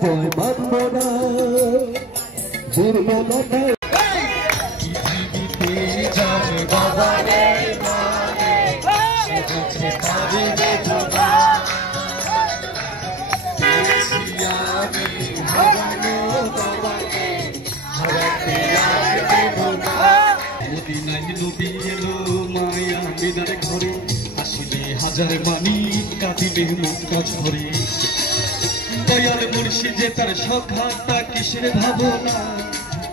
বয় মানব না দুর্বলতা বাবা রে হাজার মানি কাঁদিলে মুক্তা ঝরে দয়াল মুর্শিদে তার সখাতা কিসের ভাবনা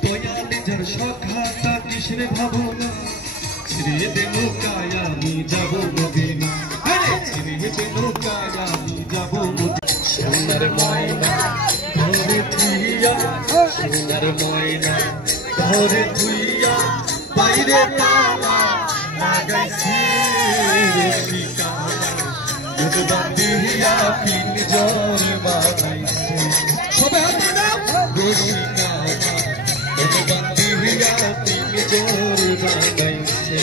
দয়াল যার সখাতা কিসের ভাবনা ছেড়ে দে নৌকায় আমি যাব মদিনা ছেড়ে দে নৌকায় আমি যাব মদিনা সোনার ময়না ধরে থুইয়া সোনার ময়না ধরে থুইয়া বাইরে তালা লাগাইছি পিঞ্জর বানাইছে সবাই পিঞ্জর বানাইছে